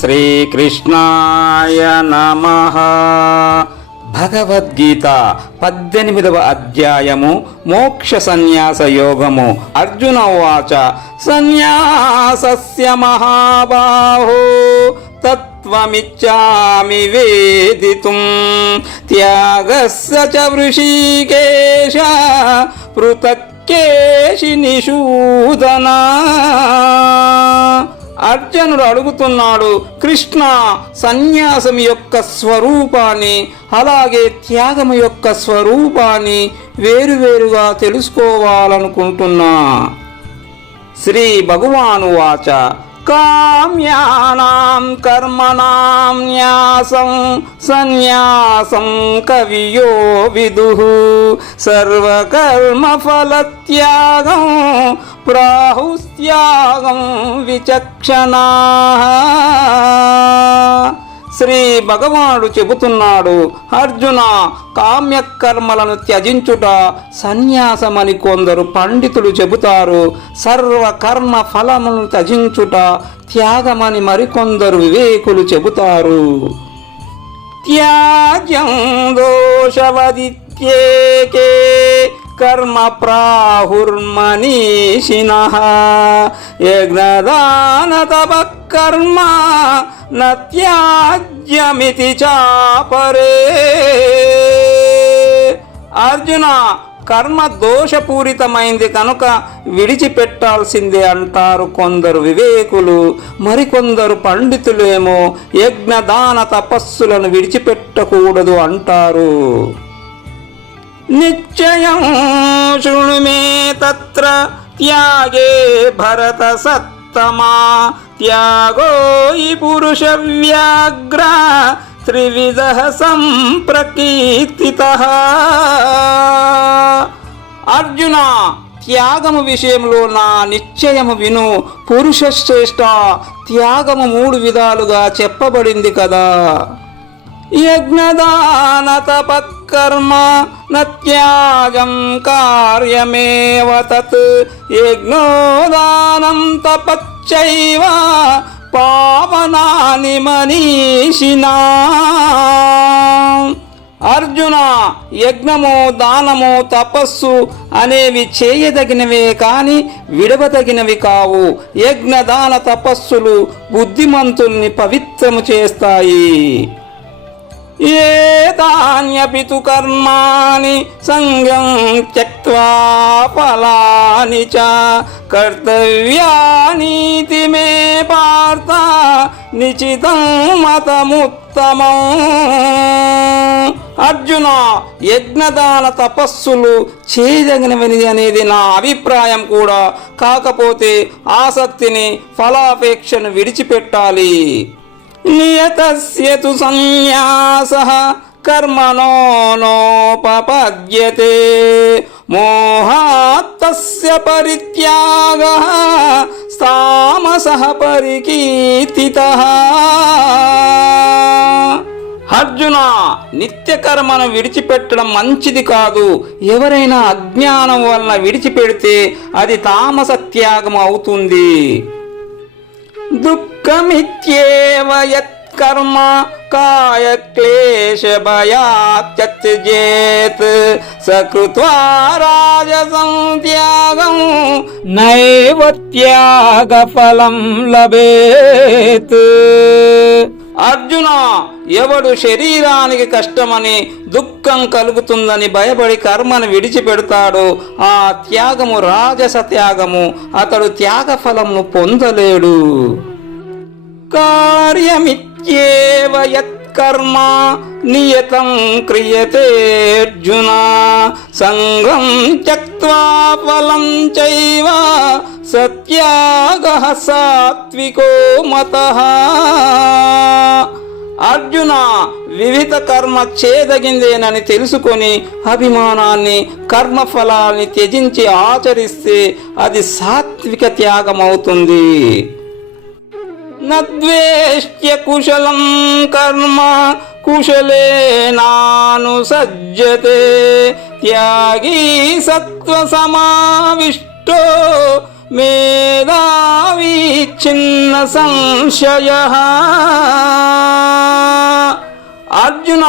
శ్రీకృష్ణాయ నమః. భగవద్గీత 18వ అధ్యాయము మోక్ష సన్యాస యోగము. అర్జున ఉవాచ సన్యాసస్య మహాబాహో తత్వమిచ్చామి వేదితుం త్యాగస్య చ వృషీకేశ పృథక్కేశి నిషూదన. అర్జునుడు అడుగుతున్నాడు, కృష్ణ, సన్యాసం యొక్క స్వరూపాన్ని అలాగే త్యాగం యొక్క స్వరూపాన్ని వేరువేరుగా తెలుసుకోవాలనుకుంటున్నా. శ్రీ భగవాను వాచ కామ్యానాం కర్మణాం న్యాసం సన్యాసం కవియో విదుః సర్వకర్మ ఫలత్యాగం ప్రాహుస్త్యాగం విచక్షణాః. శ్రీ భగవానుడు చెబుతున్నాడు, అర్జున, కామ్యకర్మలను త్యజించుట సన్యాసమని కొందరు పండితులు చెబుతారు. సర్వకర్మ ఫలములను త్యజించుట త్యాగమని మరికొందరు వివేకులు చెబుతారు. త్యాజ్యం దోషవదిత్యేకే కర్మ ప్రాహుర్మనీషిణః యజ్ఞదాన తపః కర్మ న త్యాజ్యమితి చాపరే. అర్జున, కర్మ దోషపూరితమైంది కనుక విడిచిపెట్టాల్సిందే అంటారు కొందరు వివేకులు. మరికొందరు పండితులేమో యజ్ఞదాన తపస్సులను విడిచిపెట్టకూడదు అంటారు. నిశ్చయం శృణు మే తత్ర త్యాగే భరత సత్తమా త్యాగో ఈ పురుష వ్యాఘ్ర త్రివిధః సంప్రకీర్తితః. అర్జున, త్యాగము విషయంలో నా నిశ్చయము విను. పురుషశ్రేష్ఠ, త్యాగము 3 విధాలుగా చెప్పబడింది కదా. యజ్ఞదాన తపః కర్మ న త్యాగం కార్యమేవ తత్ యజ్ఞోదానం తపశ్చైవ పావనాని మనీషిణా. అర్జున, యజ్ఞము, దానము, తపస్సు అనేవి చేయదగినవే కాని విడవదగినవి కావు. యజ్ఞదాన తపస్సులు బుద్ధిమంతుల్ని పవిత్రము చేస్తాయి. ఏతాన్యపి తు కర్మాణి సంగం త్యక్త్వా ఫలాని చ కర్తవ్యానీతి మే పార్థ నిశ్చితం మతముత్తమం. అర్జున, యజ్ఞదాన తపస్సులు చేయదగినవి అనేది నా అభిప్రాయం కూడా. కాకపోతే ఆసక్తిని, ఫలాపేక్షను విడిచిపెట్టాలి. నియతస్య తు సన్యాసః కర్మణో నోపపద్యతే మోహాత్ తస్య పరిత్యాగః తామసః పరికీర్తితః. అర్జున, నిత్యకర్మను విడిచిపెట్టడం మంచిది కాదు. ఎవరైనా అజ్ఞానం వలన విడిచిపెడితే అది తామస త్యాగం అవుతుంది. దుఃఖమిత్యేవ యత్కర్మ కాయ క్లేశ భయాత్ త్యజ్యేత్ సకృత్వా రాజసం త్యాగం నైవ త్యాగ ఫలం లభేత్. అర్జున, ఎవడు శరీరానికి కష్టమని, దుఃఖం కలుగుతుందని భయపడి కర్మను విడిచిపెడతాడో ఆ త్యాగము రాజస త్యాగము. అతడు త్యాగ ఫలమును పొందలేడు. కార్యమిత్యేవ యత్కర్మ నియతం క్రియతే అర్జున సంగం త్యక్త్వా ఫలం చైవ సత్యాగః సాత్వికో మతః. అర్జున, వివిధ కర్మ చేయదగిందేనని తెలుసుకొని అభిమానాన్ని, కర్మఫలాన్ని త్యజించి ఆచరిస్తే అది సాత్విక త్యాగమవుతుంది. నద్వేష్ట్య కుశలం కర్మ కుశలేనానుసజ్జతే త్యాగీ సత్వ సమావిష్టో మేధావి చిన్న సంశయః. అర్జున,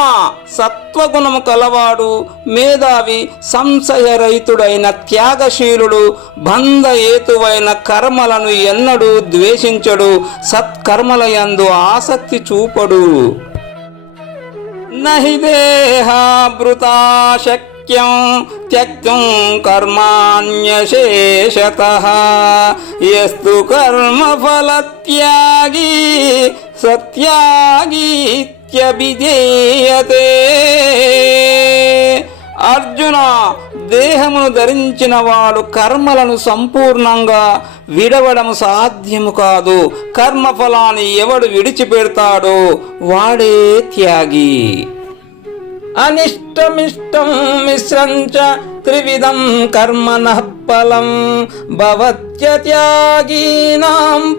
సత్వగుణము కలవాడు మేధావి, సంశయరహితుడైన త్యాగశీలుడు, బంధహేతువైన కర్మలను ఎన్నడూ ద్వేషించడు, సత్కర్మలయందు ఆసక్తి చూపడు. నహి దేహాభృతా శక్యం త్యక్తుం కర్మాణ్యశేషతః యస్తు కర్మఫలత్యాగీ సత్యాగీత్యభిధీయతే. అర్జున, దేహమును ధరించిన వాడు కర్మలను సంపూర్ణంగా విడవడం సాధ్యము కాదు. కర్మఫలాన్ని ఎవడు విడిచిపెడతాడో వాడే త్యాగి. అనిష్టమిష్టం మిశ్రం చ త్రివిధం కర్మణః ఫలం భవత్యత్యాగీనాం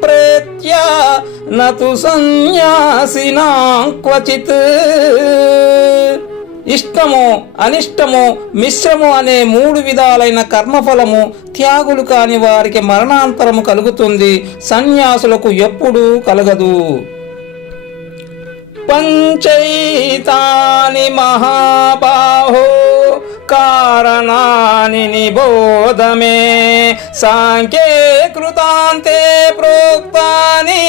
ప్రేత్య నతు సన్యాసినాం క్వచిత్. ఇష్టము, అనిష్టము, మిశ్రము అనే 3 విధాలైన కర్మఫలము త్యాగులు కాని వారికి మరణాంతరము కలుగుతుంది, సన్యాసులకు ఎప్పుడూ కలగదు. పంచైతాని మహాబాహో కారణాని నిబోధమే సాంఖ్యే కృతాంతే ప్రోక్తాని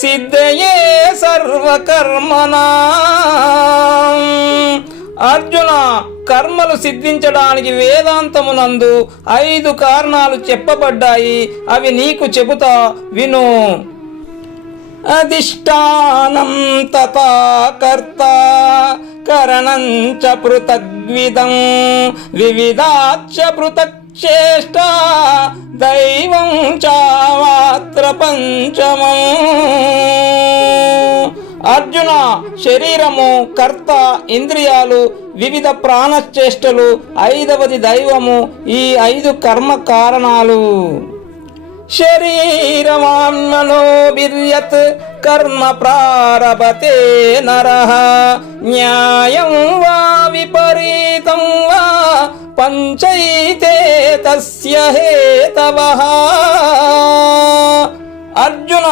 సిద్ధయే సర్వకర్మణాం. అర్జున, కర్మలు సిద్ధించడానికి వేదాంతమునందు 5 కారణాలు చెప్పబడ్డాయి. అవి నీకు చెబుతా, విను. అధిష్టానం తథా కర్త కరణం చ పృథగ్విదం వివిధాచ్చ పృథక్ చేష్ట దైవం చావాత్ర పంచమం. అర్జున, శరీరము, కర్త, ఇంద్రియాలు, వివిధ ప్రాణచేష్టలు, 5వది దైవము. ఈ 5 కర్మ కారణాలు. శరీరవాన్మనోభిర్యత్ కర్మ ప్రారభతే నరః న్యాయం వా విపరీతం వా పంచైతే తస్య హేతవః. అర్జున,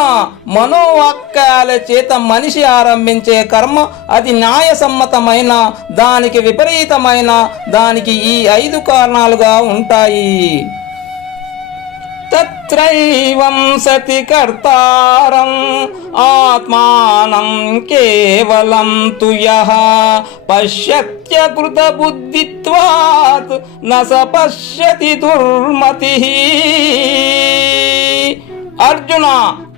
మనోవాక్యాల చేత మనిషి ఆరంభించే కర్మ అది న్యాయసమ్మతమైన, దానికి విపరీతమైన, దానికి ఈ 5 కారణాలుగా ఉంటాయి. తత్రైవం సతి కర్తారం ఆత్మానం కేవలం తు యః పశ్యత్యకృత బుద్ధిత్వాత్ న స పశ్యతి దుర్మతిః. అర్జున,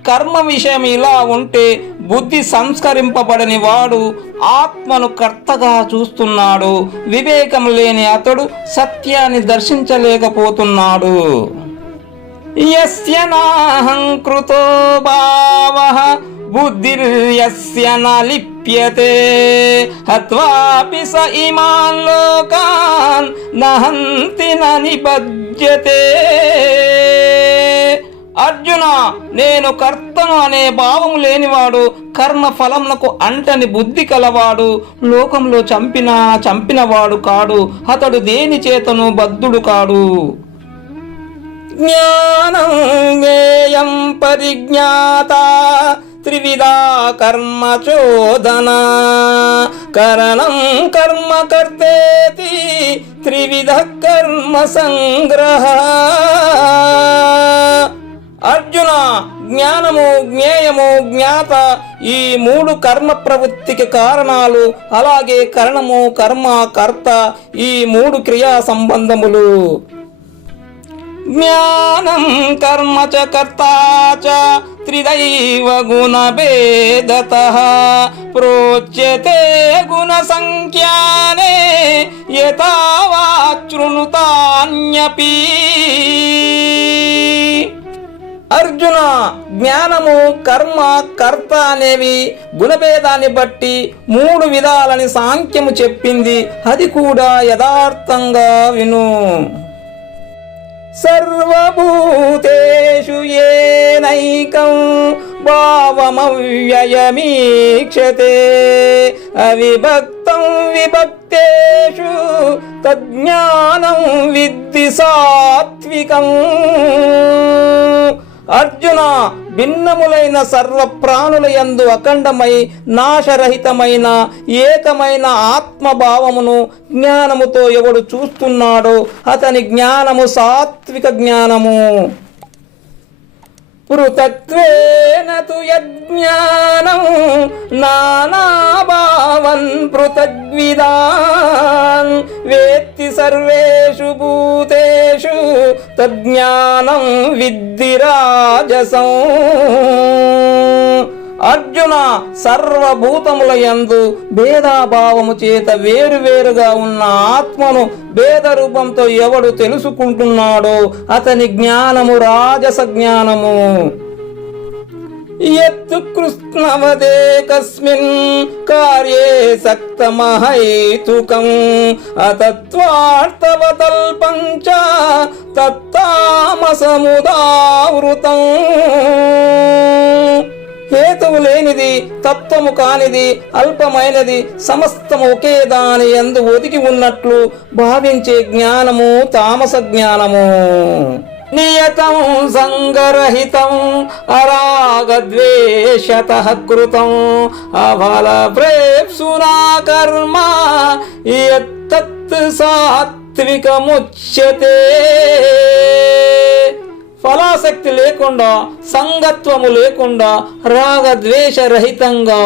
కర్మ విషయం ఇలా ఉంటే బుద్ధి సంస్కరింపబడని వాడు ఆత్మను కర్తగా చూస్తున్నాడు. వివేకం లేని అతడు సత్యాన్ని దర్శించలేకపోతున్నాడు. యస్య నాహంకృతో భావః బుద్ధిర్యస్య న లిప్యతే హత్వాపి స ఇమాన్ లోకాన్ నహంతి న నిబధ్యతే. అర్జున, నేను కర్తను అనే భావము లేనివాడు, కర్మ ఫలములకు అంటని బుద్ధి కలవాడు లోకంలో చంపినవాడు కాడు. అతడు దేని చేతను బద్ధుడు కాడు. జ్ఞానం జ్ఞేయం పరిజ్ఞాత త్రివిధా కర్మ చోదన కరణం కర్మ కర్తేతి త్రివిధ కర్మ సంగ్రహ. అర్జున, జ్ఞానము, జ్ఞేయము, జ్ఞాత ఈ 3 కర్మ ప్రవృత్తికి కారణాలు. అలాగే కరణము, కర్మ, కర్త ఈ 3 క్రియా సంబంధములు. జ్ఞానం కర్మ చ కర్తా చ త్రిదైవ గుణభేదతః ప్రోచ్యతే గుణ సంఖ్యానే యథావాచృణుతాన్యపి. అర్జున, జ్ఞానము, కర్మ, కర్త అనేవి గుణభేదాన్ని బట్టి 3 విధాలని సాంఖ్యము చెప్పింది. అది కూడా యథార్థంగా విను. సర్వభూతేషు ఏనైకం భావమవ్యయమీక్షతే అవిభక్తం విభక్తేషు తజ్ఞానం విద్ధి సాత్వికం. అర్జున, భిన్నములైన సర్వ ప్రాణుల యందు అఖండమై నాశరహితమైన ఏకమైన ఆత్మభావమును జ్ఞానముతో ఎవడు చూస్తున్నాడో అతని జ్ఞానము సాత్విక జ్ఞానము. పృథక్త్వేన తు యజ్ఞానం నానాభావన్ పృథగ్విదాన్ వేత్తి సర్వేషు భూతేషు తజ్ఞానం విద్ధి రాజసం. అర్జున, సర్వభూతముల యందు భేదాభావము చేత వేరువేరుగా ఉన్న ఆత్మను భేద రూపంతో ఎవడు తెలుసుకుంటున్నాడో అతని జ్ఞానము రాజస జ్ఞానము. యత్తు కృష్ణవదే కస్మిన్ కార్యే సక్తమహైతుకం అతత్వార్థవతల్పం చ తత్తామసముదావృతం. హేతువు లేనిది, తత్వము కానిది, అల్పమైనది, సమస్తము ఒకే దాని యందు ఒదిగి ఉన్నట్లు భావించే జ్ఞానము తామస జ్ఞానము. నియతం సంగరహితం అరాగద్వేషతః కృతం అఫల ప్రేప్సునా కర్మ యత్తత్ సాత్వికముచ్యతే. ఫలాసక్తి లేకుండా, సంగత్వము లేకుండా, రాగద్వేషరహితంగా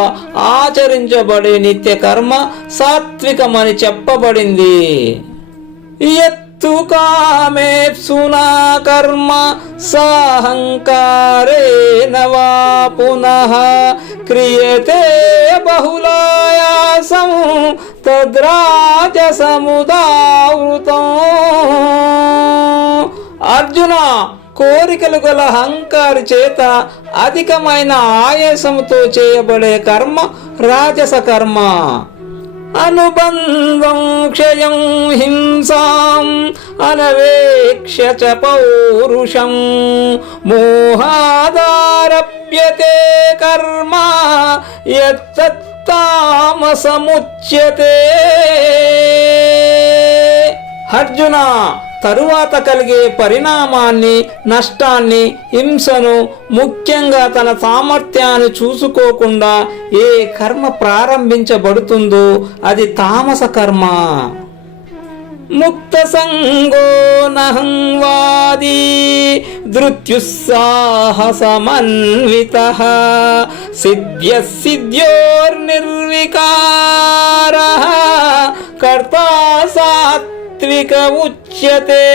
ఆచరించబడే నిత్య కర్మ సాత్వికమని చెప్పబడింది. యత్తు కామేప్సునా కర్మ సాహంకారేణ వా పునః క్రియతే బహుళాయాసం తద్రాజసముదావృతం. అర్జున, కోరికలు గల అహంకారి చేత అధికమైన ఆయాసముతో చేయబడే కర్మ రాజస కర్మ. అనుబంధం క్షయం హింసాం అనవేక్ష్య చ పౌరుషం మోహాదారప్యతే కర్మ యత్తత్తామసముచ్యతే. అర్జున, తరువాత కలిగే పరిణామాన్ని, నష్టాన్ని, హింసను, ముఖ్యంగా తన సామర్థ్యాన్ని చూసుకోకుండా ఏ కర్మ ప్రారంభించబడుతుందో అది తామస కర్మ. ముక్త సంగో నహంవాదీ ధృత్యుస్సాహసమన్వితః సిద్ధ్యః సిద్ధ్యోర్నిర్వికారః కర్తా సాత్విక ఉచ్యతే.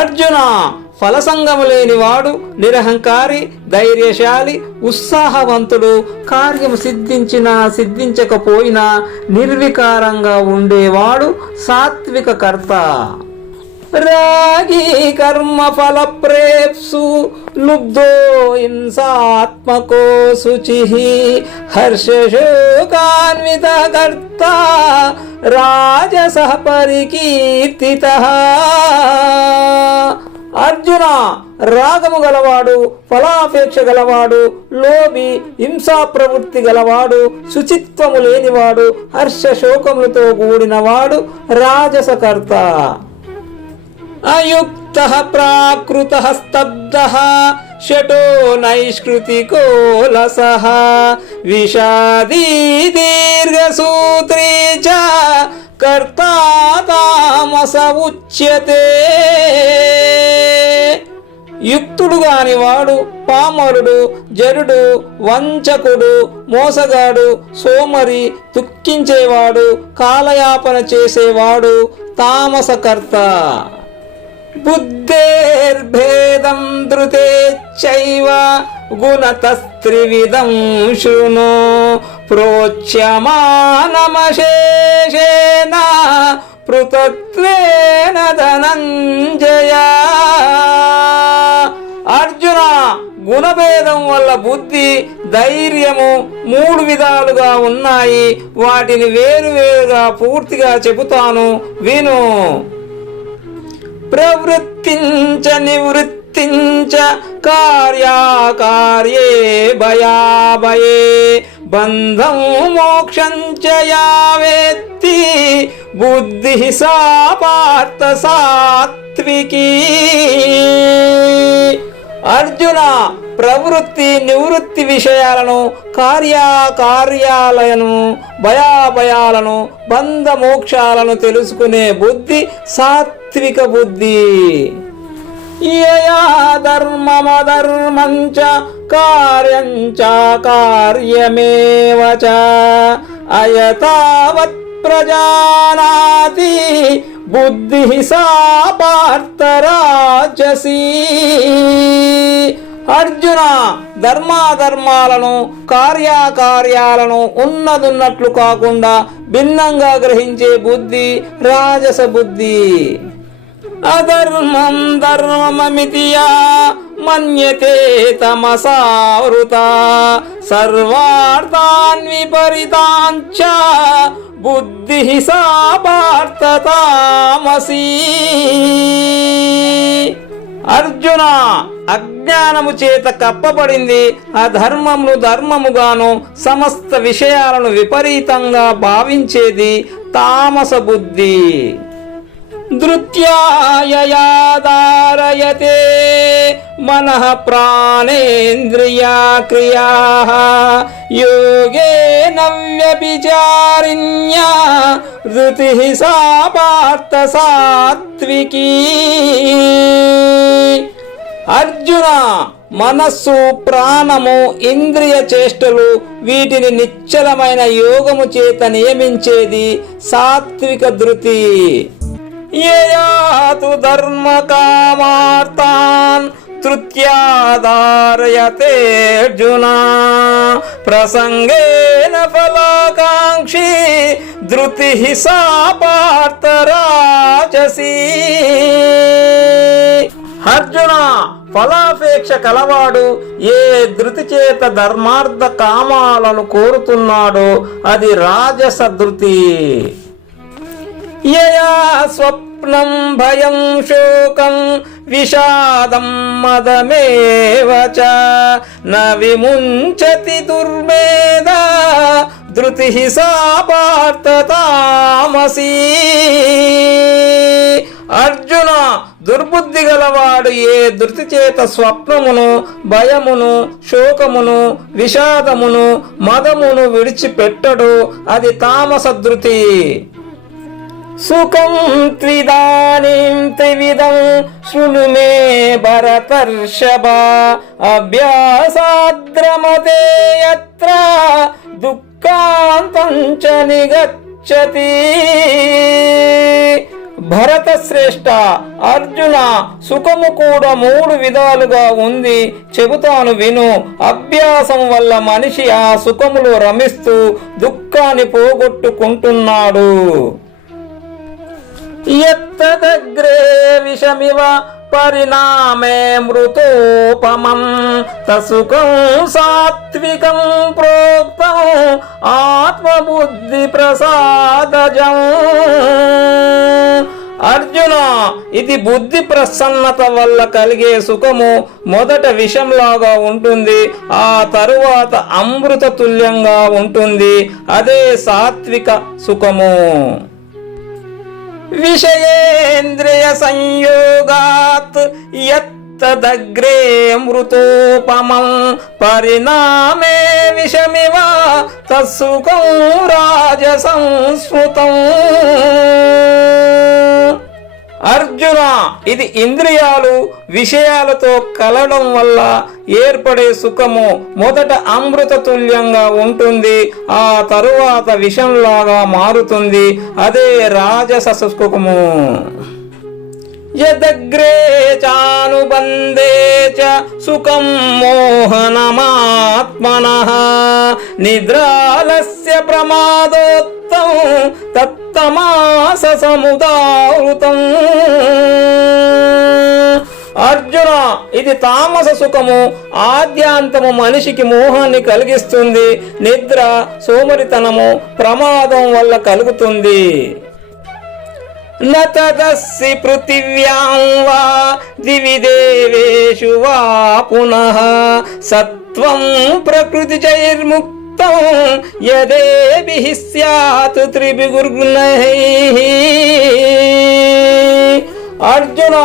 అర్జున, ఫలసంగము లేనివాడు నిరహంకారి, ధైర్యశాలి, ఉత్సాహవంతుడు, కార్యము సిద్ధించినా సిద్ధించకపోయినా నిర్వికారంగా ఉండేవాడు సాత్విక కర్త. రాగి కర్మ ఫల ప్రేప్సు లుబ్ధో హింసాత్మకో శుచిః హర్షశోకాన్విత కర్త రాజసః పరికీర్తితః. అర్జున, రాగము గలవాడు, ఫలాపేక్ష గలవాడు, లోభి, హింసా ప్రవృత్తి గలవాడు, శుచిత్వము లేనివాడు, హర్షశోకములతో కూడినవాడు రాజసకర్త. అయుక్తః ప్రాకృతః స్తబ్ధః శఠో నైష్కృతికో లసః విషాదీ దీర్ఘసూత్రీ చ కర్తా తామస ఉచ్యతే. యుక్తుడు గానివాడు, పామరుడు, జరుడు, వంచకుడు, మోసగాడు, సోమరి, దుఃఖించేవాడు, కాలయాపన చేసేవాడు తామసకర్త. బుద్ధేర్భేదం ధృతేచ్చైవ గుణతస్త్రివిధం శృణు ప్రోచ్యమానమశేషేణ పృథక్త్వేన ధనంజయ. అర్జున, గుణభేదం వల్ల బుద్ధి, ధైర్యము మూడు విధాలుగా ఉన్నాయి. వాటిని వేరువేరుగా పూర్తిగా చెబుతాను, విను. ప్రవృత్తించ నివృత్తించ ప్రవృత్తించ కార్యాకార్యే భయాభయే బంధం మోక్షంచ యా వేత్తి బుద్ధి సా పార్థ సాత్వికీ. అర్జున, ప్రవృత్తి నివృత్తి విషయాలను, కార్యాకార్యాలను, భయాభయాలను, బంధ మోక్షాలను తెలుసుకునే బుద్ధి సాత్విక బుద్ధి. యయా ధర్మమధర్మంచ కార్యంచ కార్యమేవ చ అయతావత్ ప్రజానాతి బుద్ధి సా పార్థ రాజసీ. అర్జున, ధర్మాధర్మాలను, కార్యాకార్యాలను ఉన్నదున్నట్లు కాకుండా భిన్నంగా గ్రహించే బుద్ధి రాజస బుద్ధి. అధర్మం ధర్మమితి యా మన్యతే తమసావృత సర్వార్థాన్ విపరీతాంచ బుద్ధి సా పార్థ తామసీ. అర్జున, అజ్ఞానము చేత కప్పబడింది, అధర్మమును ధర్మముగాను, సమస్త విషయాలను విపరీతంగా భావించేది తామస బుద్ధి. ధృత్యాయయా ధారయతే మనః ప్రాణేంద్రియా క్రియాః యోగేన వ్యభిచారిణ్యా ధృతిః సా పార్థ సాత్వికీ. అర్జున, మనస్సు, ప్రాణము, ఇంద్రియ చేష్టలు వీటిని నిశ్చలమైన యోగము చేత నియమించేది సాత్విక ధృతి. యయాతు ధర్మ కామార్థాన్ తృత్యా ధారయతే అర్జున ప్రసంగేన ఫలాకాంక్షి ధృతిః సా పార్థ రాజసీ. అర్జున, ఫలాపేక్ష కలవాడు ఏ ధృతి చేత ధర్మార్థ కామాలను కోరుతున్నాడో అది రాజస ధృతి. యయా స్వప్నం భయం శోకం విషాదం మదమేవ చ న విముంచతి దుర్మేధ ధృతిః సా పార్థ తామసీ. అర్జున, దుర్బుద్ధి గలవాడు ఏ ధృతి చేత స్వప్నమును, భయమును, శోకమును, విషాదమును, మదమును విడిచిపెట్టడు అది తామస ధృతి. సుఖం త్రిదానీం త్రివిధం శృణు మే భరతర్షభ అభ్యాసాద్రమతే యత్ర దుఃఖాంతం చ నిగచ్చతి. భరత శ్రేష్ఠ, అర్జున, సుఖము కూడా 3 విధాలుగా ఉంది, చెబుతాను విను. అభ్యాసం వల్ల మనిషి ఆ సుఖములో రమిస్తూ దుఃఖాన్ని పోగొట్టుకుంటున్నాడు. యత్తదగ్రే విషమివ పరిణామే మృతోపమం తసుఖం సాత్వికం ప్రోక్తం ఆత్మబుద్ధి ప్రసాదజం. అర్జున, ఇది బుద్ధి ప్రసన్నత వల్ల కలిగే సుఖము మొదట విషంలాగా ఉంటుంది, ఆ తరువాత అమృత తుల్యంగా ఉంటుంది. అదే సాత్విక సుఖము. విషయేంద్రియ సంయోగాత్ యత్తదగ్రే మృతోపమం పరిణామే విషమివ తస్సుఖం రాజసం స్మృతం. అర్జున, ఇది ఇంద్రియాలు, విషయాలతో కలవడం వల్ల ఏర్పడే సుఖము మొదట అమృత తుల్యంగా ఉంటుంది, ఆ తరువాత విషంలాగా మారుతుంది. అదే రాజస సుఖము. యదగ్రే చానుబంధే చ సుఖం మోహనమాత్మనః నిద్రాలస్య ప్రమాదోత్తం తత్తమాస సముదావృతం. అర్జున, ఇది తామస సుఖము, ఆద్యాంతము మనిషికి మోహాన్ని కలిగిస్తుంది. నిద్ర, సోమరితనము, ప్రమాదం వల్ల కలుగుతుంది. న తదస్సి పృథివ్యాం వా దివి దేవేషు వా పునః సత్వం ప్రకృతిజైర్ముక్తం యదేభిః స్యాత్ త్రిభిర్గుణైః. అర్జున,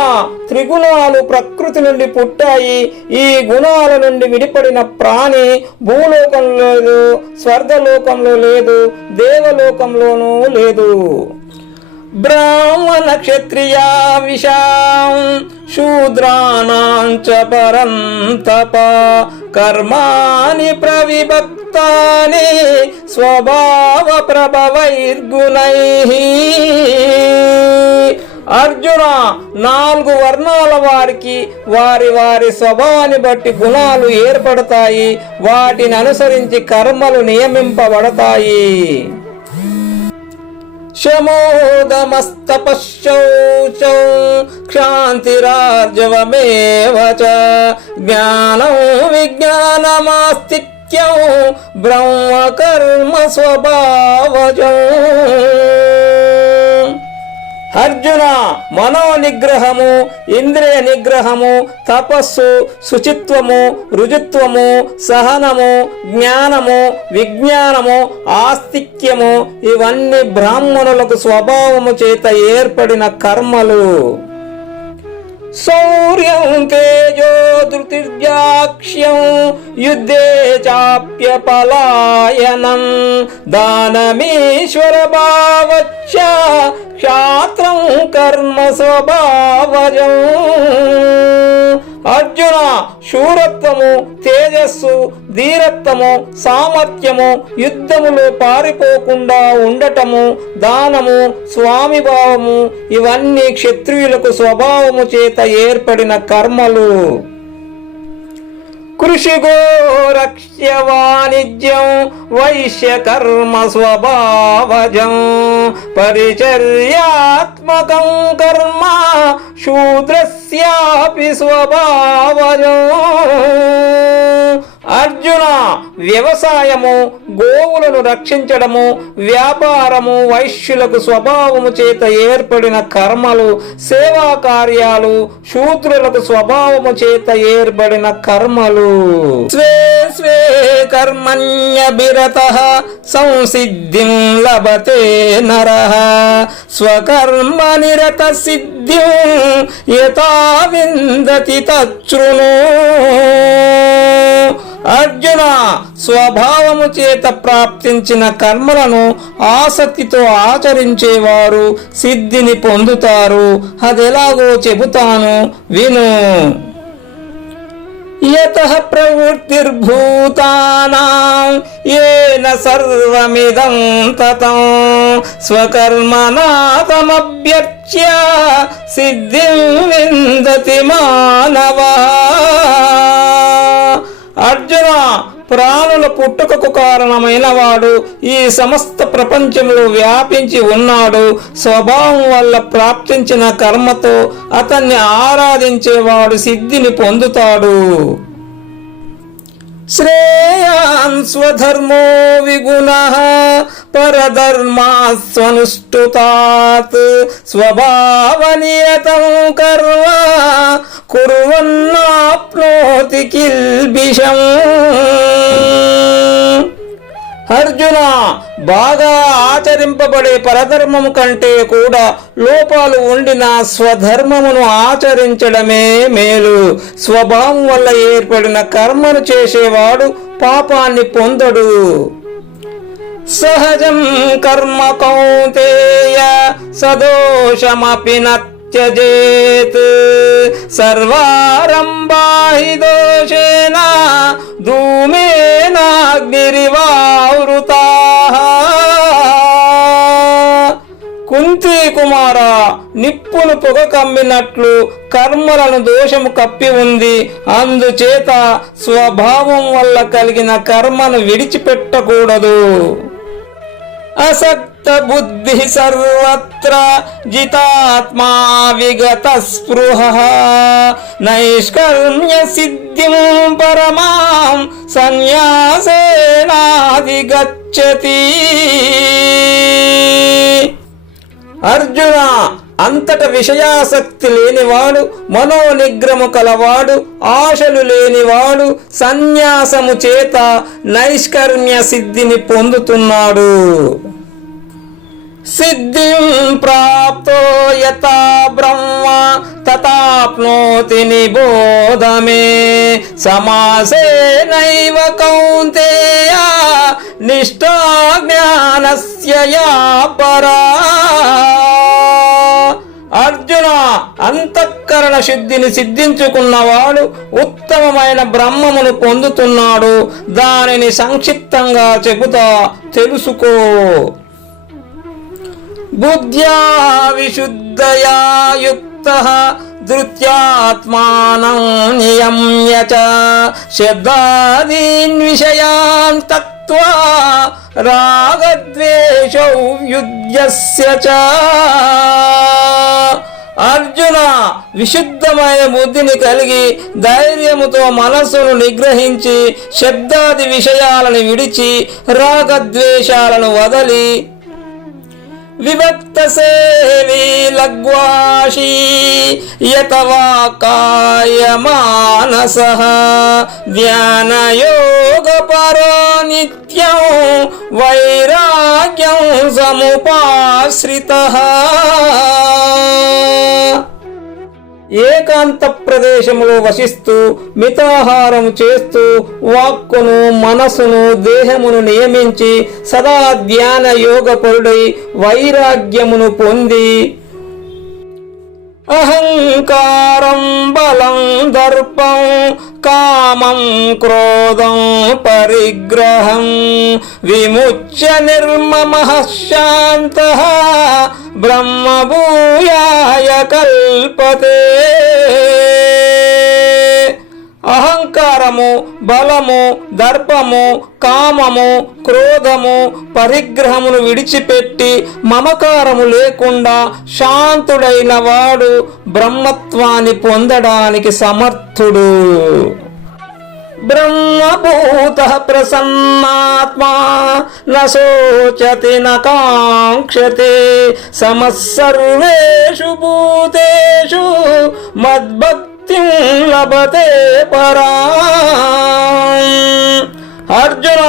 త్రిగుణాలు ప్రకృతి నుండి పుట్టాయి. ఈ గుణాల నుండి విడిపడిన ప్రాణి భూలోకంలో లేదు, స్వర్గలోకంలో లేదు, దేవలోకంలోనూ లేదు. బ్రాహ్మణ క్షత్రియ విషాం శూద్రాణాం చ పరంతప కర్మాణి ప్రవిభక్తాని స్వభావ ప్రభవైర్గుణైః. అర్జున, 4 వర్ణాల వారికి వారి వారి స్వభావాన్ని బట్టి గుణాలు ఏర్పడతాయి. వాటిని అనుసరించి కర్మలు నియమింపబడతాయి. శమోదమస్తపశౌచౌ క్షాంతిరార్జవమేవ చ జ్ఞానం విజ్ఞానమాస్తిక్యం బ్రహ్మ కర్మ స్వభావజం. అర్జున, మనోనిగ్రహము, ఇంద్రియ నిగ్రహము, తపస్సు, శుచిత్వము, రుజుత్వము, సహనము, జ్ఞానము, విజ్ఞానము, ఆస్తిక్యము ఇవన్నీ బ్రాహ్మణులకు స్వభావము చేత ఏర్పడిన కర్మలు. శౌర్యం తేజో ధృతిర్జాక్ష్యం యుద్ధే చాప్య పలాయనం దానమీశ్వర భావచ్చ క్షాత్రం కర్మ స్వభావజం. అర్జున, శూరత్వము, తేజస్సు, ధీరత్వము, సామర్థ్యము, యుద్ధములో పారిపోకుండా ఉండటము, దానము, స్వామిభావము ఇవన్నీ క్షత్రియులకు స్వభావము చేత ఏర్పడిన కర్మలు. కృషిగో రక్ష్య వాణిజ్యం వైశ్య కర్మ స్వభావజం పరిచర్యాత్మకం కర్మ శూద్రస్యాపి స్వభావజం. అర్జున, వ్యవసాయము, గోవులను రక్షించడము, వ్యాపారము వైశ్యులకు స్వభావము చేత ఏర్పడిన కర్మలు. సేవా కార్యాలు శూద్రులకు స్వభావము చేత ఏర్పడిన కర్మలు. స్వే స్వే కర్మణ్యభిరతః సంసిద్ధిం లభతే నరః స్వకర్మ నిరత సిద్ధిం యథా విందతి తచ్ఛృణు. అర్జున, స్వభావము చేత ప్రాప్తించిన కర్మలను ఆసక్తితో ఆచరించేవారు సిద్ధిని పొందుతారు. అదెలాగో చెబుతాను, విను. యతః ప్రవృత్తిర్భూతానాం యేన సర్వమిదం తతం స్వకర్మణా తమభ్యర్చ్య సిద్ధిం విందతి మానవః. అర్జున, ప్రాణుల పుట్టుకకు కారణమైన వాడు ఈ సమస్త ప్రపంచంలో వ్యాపించి ఉన్నాడు. స్వభావం వల్ల ప్రాప్తించిన కర్మతో అతన్ని ఆరాధించేవాడు సిద్ధిని పొందుతాడు. శ్రేయాన్ స్వధర్మో విగుణః పరధర్మాస్వనుష్ఠుతాత్ స్వభావనియతం కర్మ కుర్వన్నాప్నోతి కిల్బిషం. అర్జున, బాగా ఆచరింపబడే పరధర్మము కంటే కూడా లోపాలు ఉండిన స్వధర్మమును ఆచరించడమే మేలు. స్వభావం వల్ల ఏర్పడిన కర్మను చేసేవాడు పాపాన్ని పొందడు. సహజం కర్మ కౌంతేయ సదోషమపి నత్యజేత్ సర్వారంభా హి దోషేన ధూమేనాగ్నిరివావృతాః. కుంతి కుమార, నిప్పును పొగ కమ్మినట్లు కర్మలను దోషము కప్పి ఉంది. అందుచేత స్వభావం వల్ల కలిగిన కర్మను విడిచిపెట్టకూడదు. అసక్త బుద్ధి సర్వత్ర జితాత్మా విగత స్పృహః నైష్కర్మ్య సిద్ధిం పరమాం సన్యాసేనాధిగచ్చతి. అర్జున, అంతట విషయాసక్తి లేనివాడు, మనోనిగ్రహము కలవాడు, ఆశలు లేనివాడు సన్యాసము చేత నైష్కర్మ్య సిద్ధిని పొందుతున్నాడు. సిద్ధిం ప్రాప్తో యథా బ్రహ్మ తథాప్నోతి నిబోధమే సమాసేనైవ కౌంతేయ నిష్ఠా జ్ఞానస్య యా పరా. అర్జున, అంతఃకరణ శుద్ధిని సిద్ధించుకున్నవాడు ఉత్తమమైన బ్రహ్మమును పొందుతున్నాడు. దానిని సంక్షిప్తంగా చెబుతా, తెలుసుకో. బుద్ధ్యా విశుద్ధయా యుక్తః ధృత్యాత్మానం నియమ్య చ శబ్దాదీన్ విషయాన్ తక్త్వా రాగద్వేషౌ యుజ్యస్య చ. అర్జున, విశుద్ధమైన బుద్ధిని కలిగి ధైర్యముతో మనస్సును నిగ్రహించి శబ్దాది విషయాలను విడిచి రాగద్వేషాలను వదలి విభక్త సేవీ లగ్వాషీ యతవాకాయ మానసః ధ్యానయోగపరో నిత్యం వైరాగ్యం సముపాశ్రితః. ఏకాంత ప్రదేశములో వసిస్తూ మితాహారం చేస్తూ వాక్కును మనసును దేహమును నియమించి సదా ధ్యాన యోగపరుడై వైరాగ్యమును పొంది అహంకారం బలం దర్పం కామం క్రోధం పరిగ్రహం విముచ్య నిర్మమః శాంతః బ్రహ్మభూయాయ కల్పతే. అహంకారము, బలము, దర్పము, కామము, క్రోధము, పరిగ్రహమును విడిచిపెట్టి మమకారము లేకుండా శాంతుడైన వాడు బ్రహ్మత్వాన్ని పొందడానికి సమర్థుడు. బ్రహ్మభూతః ప్రసన్నాత్మా న శోచతి న కాంక్షతే సమః సర్వేషు భూతేషు మద్భక్తిం లభతే పరా. అర్జున,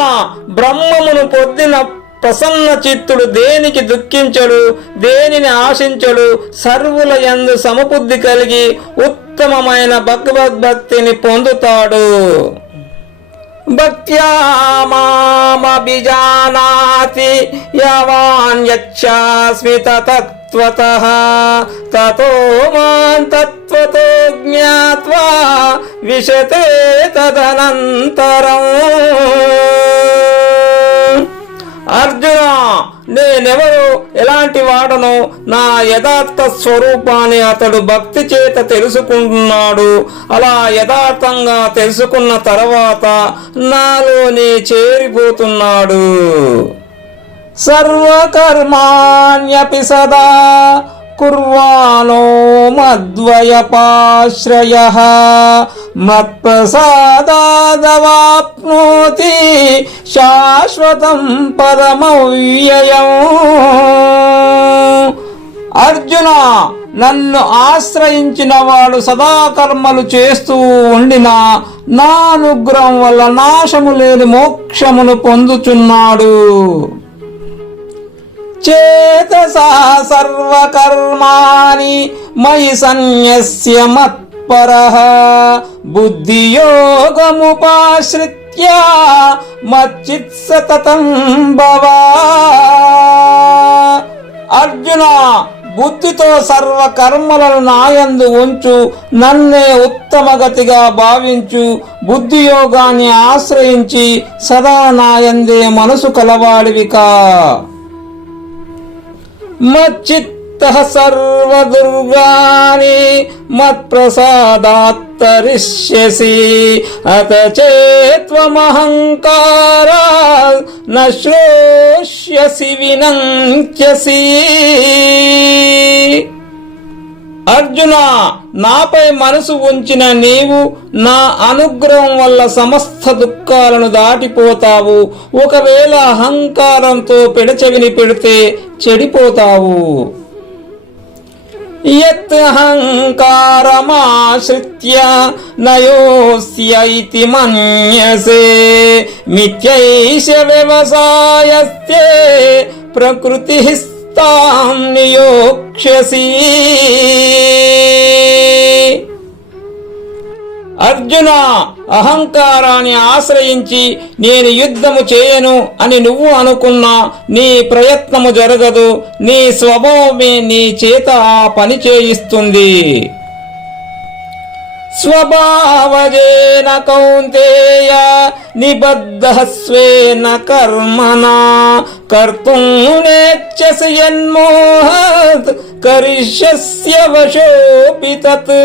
బ్రహ్మమును పొందిన ప్రసన్న చిత్తుడు దేనికి దుఃఖించడు, దేనిని ఆశించడు, సర్వుల యందు సమబుద్ధి కలిగి ఉత్తమమైన భగవద్భక్తిని పొందుతాడు. భక్త్యా మామభిజానాతి యావాన్యచ్చాస్మి తత్వతః తతో మాం తత్వతో జ్ఞాత్వా విశతే తదనంతరం. అర్జున, నేనెవరు, ఎలాంటి వాడను, నా యథార్థ స్వరూపాన్ని అతడు భక్తి చేత తెలుసుకుంటున్నాడు. అలా యథార్థంగా తెలుసుకున్న తర్వాత నాలోనే చేరిపోతున్నాడు. సర్వకర్మాణ్యపి సదా కుర్వాణో మద్వయపాశ్రయః మత్ప్రసాదాదవాప్నోతి శాశ్వతం పరమవ్యయం. అర్జున, నన్ను ఆశ్రయించిన వాడు సదాకర్మలు చేస్తూ ఉండినా నా అనుగ్రహం వల్ల నాశము లేని మోక్షమును పొందుచున్నాడు. చేతసా సర్వకర్మాణి మయి సన్యస్య మత్పరః బుద్ధియోగముపాశ్రిత్య మచ్చిత్ సతతం భవ. అర్జున, బుద్ధితో సర్వ కర్మలను నాయందు ఉంచు, నన్నే ఉత్తమగతిగా భావించు, బుద్ధియోగాన్ని ఆశ్రయించి సదా నాయందే మనసు కలవాడివికా. మచ్చిత్తః సర్వదుర్గాని మత్ప్రసాదాత్ తరిష్యసి అత చేత్వమహంకారాత్ న శ్రోష్యసి వినంక్యసి. అర్జున, నాపై మనసు ఉంచిన నీవు నా అనుగ్రహం వల్ల సమస్త దుఃఖాలను దాటిపోతావు. ఒకవేళ అహంకారంతో పెడచెవిని పెడితే చెడిపోతావు. యత్ అహంకారమాశ్రిత్య నయోస్య ఇతి మన్యసే మిథ్యైష వ్యవసాయస్తే ప్రకృతి తాం నియోక్ష్యసి. అర్జున, అహంకారాన్ని ఆశ్రయించి నేను యుద్ధము చేయను అని నువ్వు అనుకున్నా నీ ప్రయత్నము జరగదు. నీ స్వభావమే నీ చేత ఆ పని చేయిస్తుంది. స్వభావజేన కౌంతేయ నిబద్ధః స్వేన కర్మణా కర్తుం నేచ్ఛసి యన్మోహాత్ కరిష్యస్య వశోపి తత్.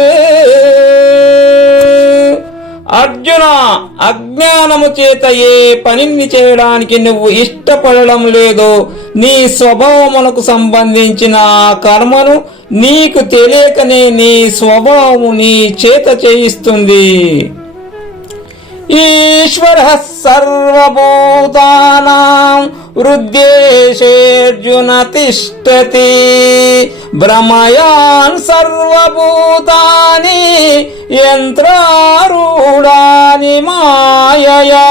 అర్జున, అజ్ఞానము చేత ఏ పనిని చేయడానికి నువ్వు ఇష్టపడడం లేదో నీ స్వభావమునకు సంబంధించిన కర్మను నీకు తెలియకనే నీ స్వభావము నీ చేత చేయిస్తుంది. ఈశ్వరః సర్వభూతానాం హృద్దేశేర్జున తిష్టతి భ్రమయాన్ సర్వభూతాని యంత్రారూఢాని మాయయా.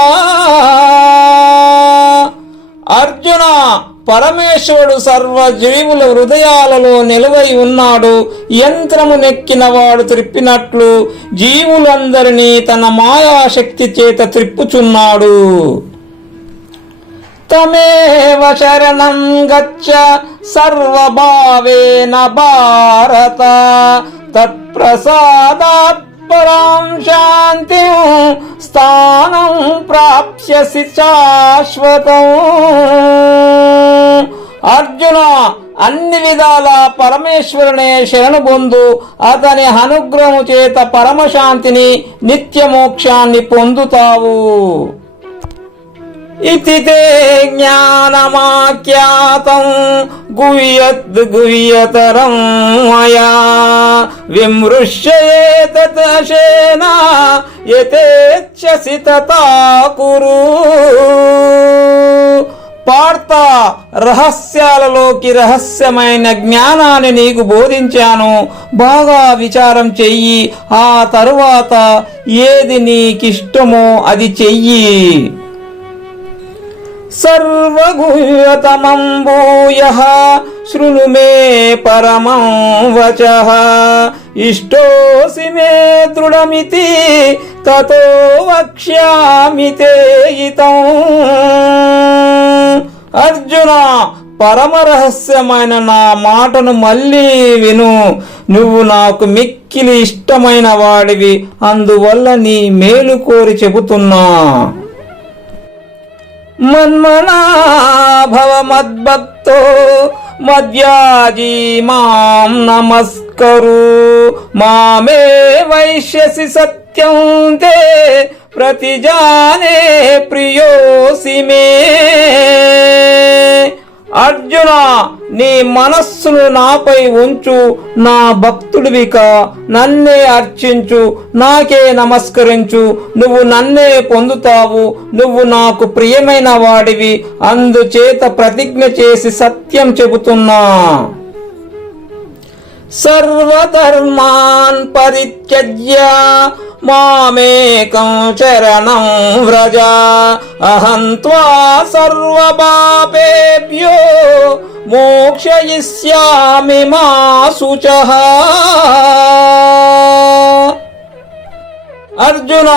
అర్జున, పరమేశ్వరుడు సర్వజీవుల హృదయాలలో నిలువై ఉన్నాడు. యంత్రము నెక్కినవాడు త్రిప్పినట్లు జీవులందరినీ తన మాయాశక్తి చేత త్రిప్పుచున్నాడు. తమేవ శరణం గచ్చ సర్వభావేన భారత తత్ప్రసాదాత్ పరాం శాంతిం స్థానం ప్రాప్స్యసి శాశ్వతం. అర్జున, అన్ని విధాల పరమేశ్వరునే శరణు పొందు. అతని అనుగ్రహము చేత పరమశాంతిని నిత్యమోక్షాన్ని పొందుతావు. ఇతి తే జ్ఞానమాఖ్యాతం గుహ్యత్ గుహ్యతరం మయా విమృశ్యేతత్ శేనా యతేచ్ఛసి తథా కురు. పార్థ, రహస్యాలలోకి రహస్యమైన జ్ఞానాన్ని నీకు బోధించాను. బాగా విచారం చెయ్యి. ఆ తరువాత ఏది నీకిష్టమో అది చెయ్యి. సర్వగుహ్యతమం భూయః శృణు మే పరమం వచః ఇష్టోసి మే దృఢమితి తతో వక్ష్యామి తే హితం. అర్జున, పరమ రహస్యమైన నా మాటను మళ్ళీ విను. నువ్వు నాకు మిక్కిలి ఇష్టమైన వాడివి, అందువల్ల నీ మేలు కోరి చెబుతున్నా. మన్మనా భవ మద్భక్తో మద్యాజీ మాం నమస్కరు మామే వైష్యసి సత్యం తే ప్రతిజానే ప్రియోసి మే. అర్జున, నీ మనస్సును నాపై ఉంచు. నా భక్తుడివిక నన్నే అర్చించు, నాకే నమస్కరించు. నువ్వు నన్నే పొందుతావు. నువ్వు నాకు ప్రియమైన వాడివి, అందుచేత ప్రతిజ్ఞ చేసి సత్యం చెబుతున్నా. సర్వధర్మాన్ పరిత్యజ్య మామేకం శరణం వ్రజ అహం త్వా సర్వపాపేభ్యో మోక్షయిష్యామి మా శుచః. అర్జున,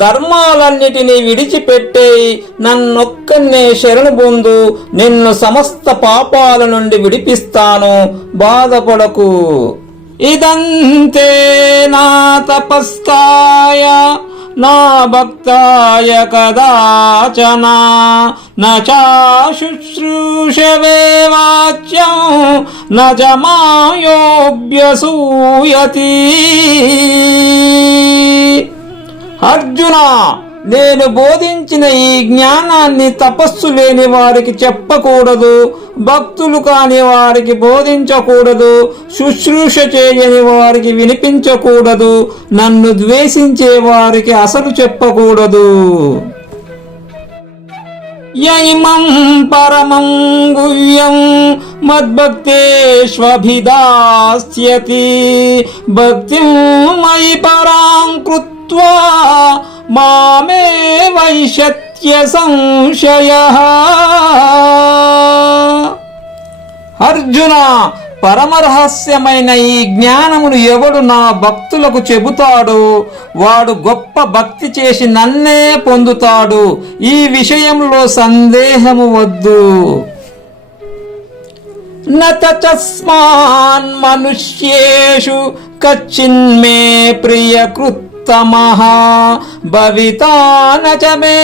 ధర్మాలన్నిటినీ విడిచిపెట్టేయి, నన్నొక్కన్నే శరణు పొందు. నిన్ను సమస్త పాపాల నుండి విడిపిస్తాను, బాధపడకు. ఇదంతే నా తపస్కాయ నా భక్తాయ కదాచన నచాశుశ్రూషవే వాచ్యం నచ మాయోభ్యసూయతి. అర్జున, నేను బోధించిన ఈ జ్ఞానాన్ని తపస్సు లేని వారికి చెప్పకూడదు, భక్తులు కాని వారికి బోధించకూడదు, శుశ్రూష చేయని వారికి వినిపించకూడదు, నన్ను ద్వేషించే వారికి అసలు చెప్పకూడదు. యైమం పరమం గుహ్యం మద్భక్తేష్వభిదాస్యతి భక్తిం మయి పరాం కృత్వా మామే వైశత్య సంశయః. అర్జున, పరమరహస్యమైన ఈ జ్ఞానమును ఎవడు నా భక్తులకు చెబుతాడో వాడు గొప్ప భక్తి చేసి నన్నే పొందుతాడు. ఈ విషయంలో సందేహము వద్దు. నతస్మాన్ మనుష్యేషు కచ్చిన్మే ప్రియకృత్తమః భవితా నచ మే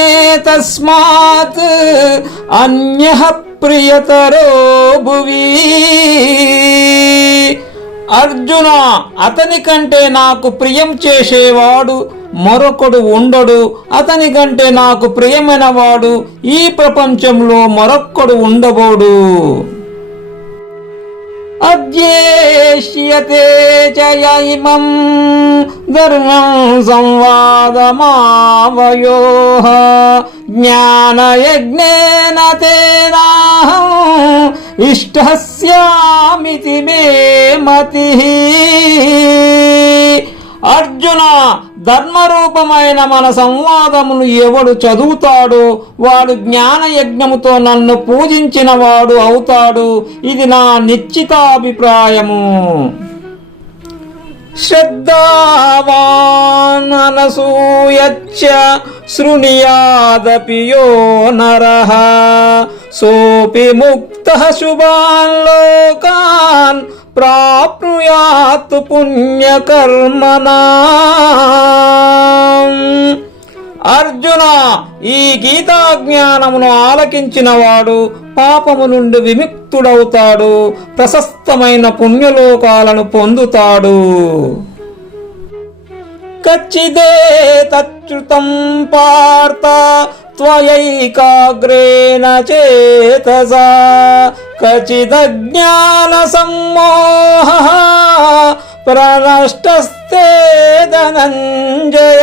తస్మాత్ అన్యః ప్రియతరో భువి. అర్జున, అతని కంటే నాకు ప్రియం చేసేవాడు మరొకడు ఉండడు. అతని కంటే నాకు ప్రియమైన వాడు ఈ ప్రపంచంలో మరొక్కడు ఉండబోడు. అద్యేష్యతే చయైమం ధర్మం సంవాదమావయోః జ్ఞానయజ్ఞేన తేనాహం ఇష్టస్యామితి మే మతిః. అర్జున, ధర్మరూపమైన మన సంవాదమును ఎవడు చదువుతాడో వాడు జ్ఞానయజ్ఞముతో నన్ను పూజించిన వాడు అవుతాడు. ఇది నా నిశ్చితాభిప్రాయము. శ్రద్ధావాన్ అనసూయచ్చ శృణుయాదపి యో నరః సోపి ముక్తః శుభాన్ లోకాన్ ప్రాప్నుయాత్ పుణ్యకర్మణాం. అర్జున, ఈ గీతా జ్ఞానమును ఆలకించిన వాడు పాపము నుండి విముక్తుడవుతాడు, ప్రశస్తమైన పుణ్యలోకాలను పొందుతాడు. కచ్చిదేతచ్యుతం పార్థ త్వయైకాగ్రేణ చేతసా కచిదజ్ఞాన సమ్మోహః ప్రనష్టస్తే ధనంజయ.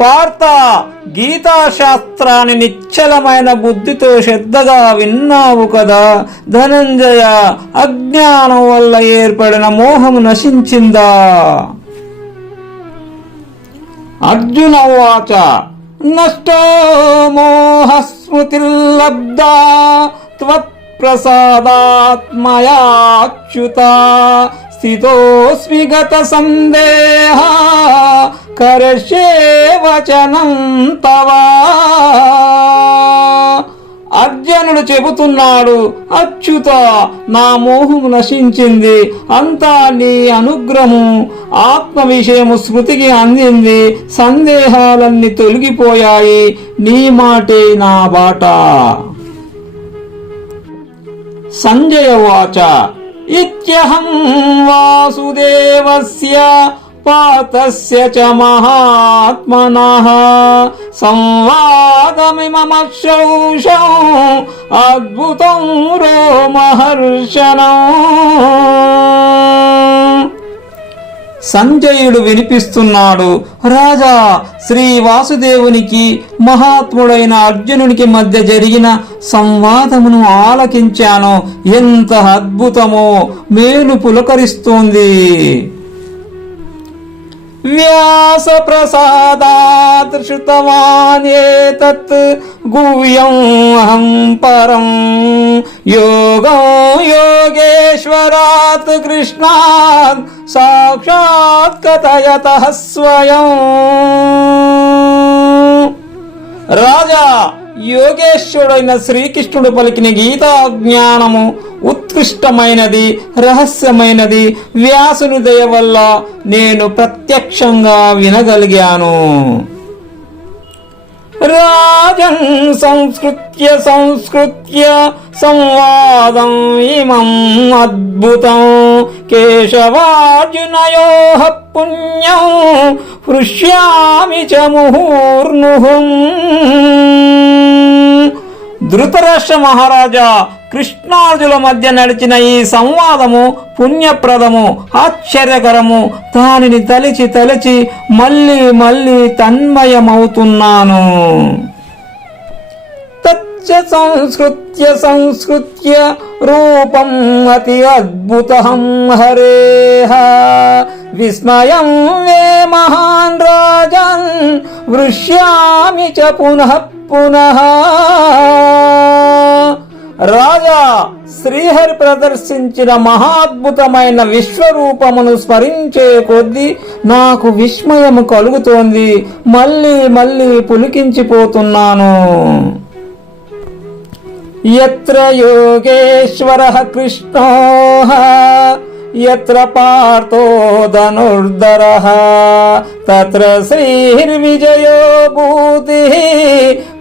పార్థ, గీతాశాస్త్రాన్ని నిశ్చలమైన బుద్ధితో శ్రద్ధగా విన్నావు కదా. ధనంజయ, అజ్ఞానం వల్ల ఏర్పడిన మోహము నశించిందా? అర్జున ఉవాచ నష్టో మోహ స్మృతిర్లబ్ధా త్వత్ప్రసాదాత్మయాచ్యుత స్థితోస్మి గత సందేహ కరిష్యే వచనం తవ. అర్జునుడు చెబుతున్నాడు, అచ్యుత, నా మోహము నశించింది. అంతా నీ అనుగ్రహము. ఆత్మ విషయము స్మృతికి అందింది. సందేహాలన్నీ తొలగిపోయాయి. నీ మాటే నా బాట. సంజయ వాచ ఇత్యహం వాసుదేవస్య పాతస్య చ మహాత్మనః సంవాదమిమమ శ్రౌషం అద్భుతం రోమహర్షణం. సంజయుడు వినిపిస్తున్నాడు, రాజా, శ్రీ వాసుదేవునికి మహాత్ముడైన అర్జునునికి మధ్య జరిగిన సంవాదమును ఆలకించాను. ఎంత అద్భుతమో, మేలు పులకరిస్తోంది. వ్యాస ప్రసాదాత్ శ్రుతవానేతత్ గుహ్యం అహం పరం యోగం యోగేశ్వరాత్ కృష్ణాత్ సాక్షాత్ కథయతః స్వయం. రాజా, యోగేశ్వరుడైన శ్రీకృష్ణుడు పలికిన గీతా జ్ఞానము ఉత్కృష్టమైనది, రహస్యమైనది. వ్యాసుని దయ వల్ల నేను ప్రత్యక్షంగా వినగలిగాను. రాజన్ సంస్కృత్య సంవాదం ఇమం అద్భుతం కేశవార్జునయోః పుణ్యం హృష్యామి చ ముహుర్ముహుః. ధృతరాష్ట్ర మహారాజా, కృష్ణార్జుల మధ్య నడిచిన ఈ సంవాదము పుణ్యప్రదము, ఆశ్చర్యకరము. దానిని తలిచి తలిచి మళ్ళీ మళ్ళీ తన్మయమవుతున్నాను. సంస్కృత్య రూపం అతి అద్భుతం హరేహ విస్మయం వే మహాన్ రాజన్ వృష్యామి చ పునః పునః. రాజా, శ్రీహరి ప్రదర్శించిన మహాద్భుతమైన విశ్వరూపమును స్మరించే కొద్దీ నాకు విస్మయము కలుగుతోంది. మళ్ళీ మళ్ళీ పులికించిపోతున్నాను. యత్ర యోగేశ్వరః కృష్ణోః యత్ర పార్థో ధనుర్ధరః తత్ర శ్రీర్విజయో భూతిః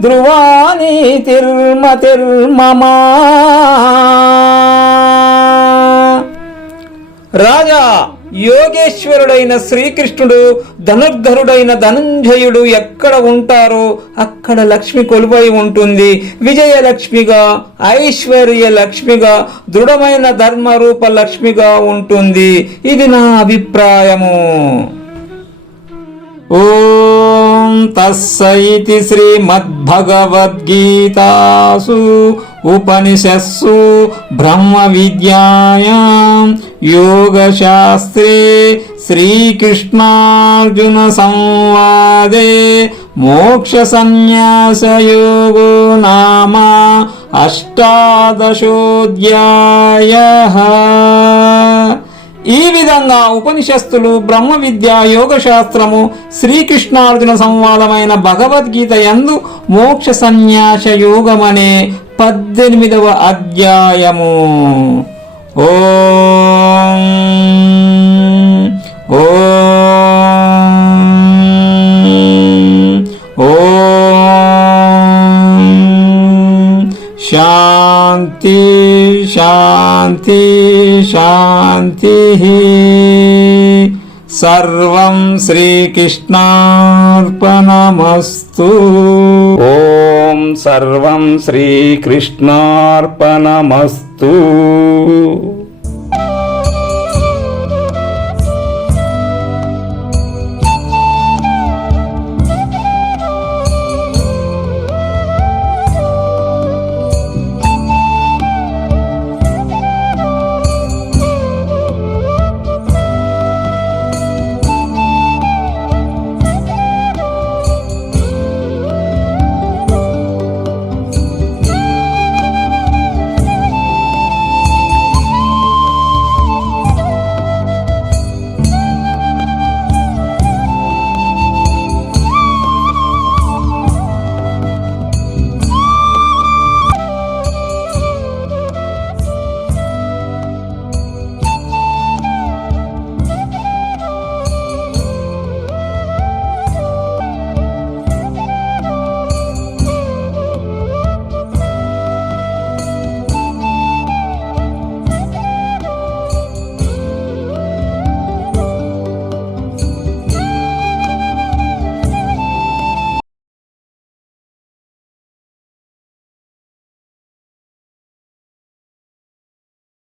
ధ్రువా నీతిర్మతిర్మమ. రాజా, యోగేశ్వరుడైన శ్రీకృష్ణుడు, ధనుర్ధరుడైన ధనంజయుడు ఎక్కడ ఉంటారో అక్కడ లక్ష్మి కొలువై ఉంటుంది. విజయలక్ష్మిగా, ఐశ్వర్య లక్ష్మిగా, దృఢమైన ధర్మరూప లక్ష్మిగా ఉంటుంది. ఇది నా అభిప్రాయము. ఓం తస్సైతి శ్రీమద్భగవద్గీతాసు ఉపనిషత్సు బ్రహ్మ విద్యాయాం యోగశాస్త్రే శ్రీకృష్ణార్జున సంవాదే మోక్ష సన్యాసయోగో నామ అష్టాదశోధ్యాయః. ఈ విధంగా ఉపనిషత్తులు, బ్రహ్మ విద్య, యోగశాస్త్రము, శ్రీకృష్ణార్జున సంవాదమైన భగవద్గీత యందు మోక్ష సన్యాస యోగమనే 18వ అధ్యాయము. ఓం శాంతి శాంతి శాంతి. సర్వం శ్రీకృష్ణార్పణమస్తు. ఓం సర్వం శ్రీకృష్ణార్పణమస్తు.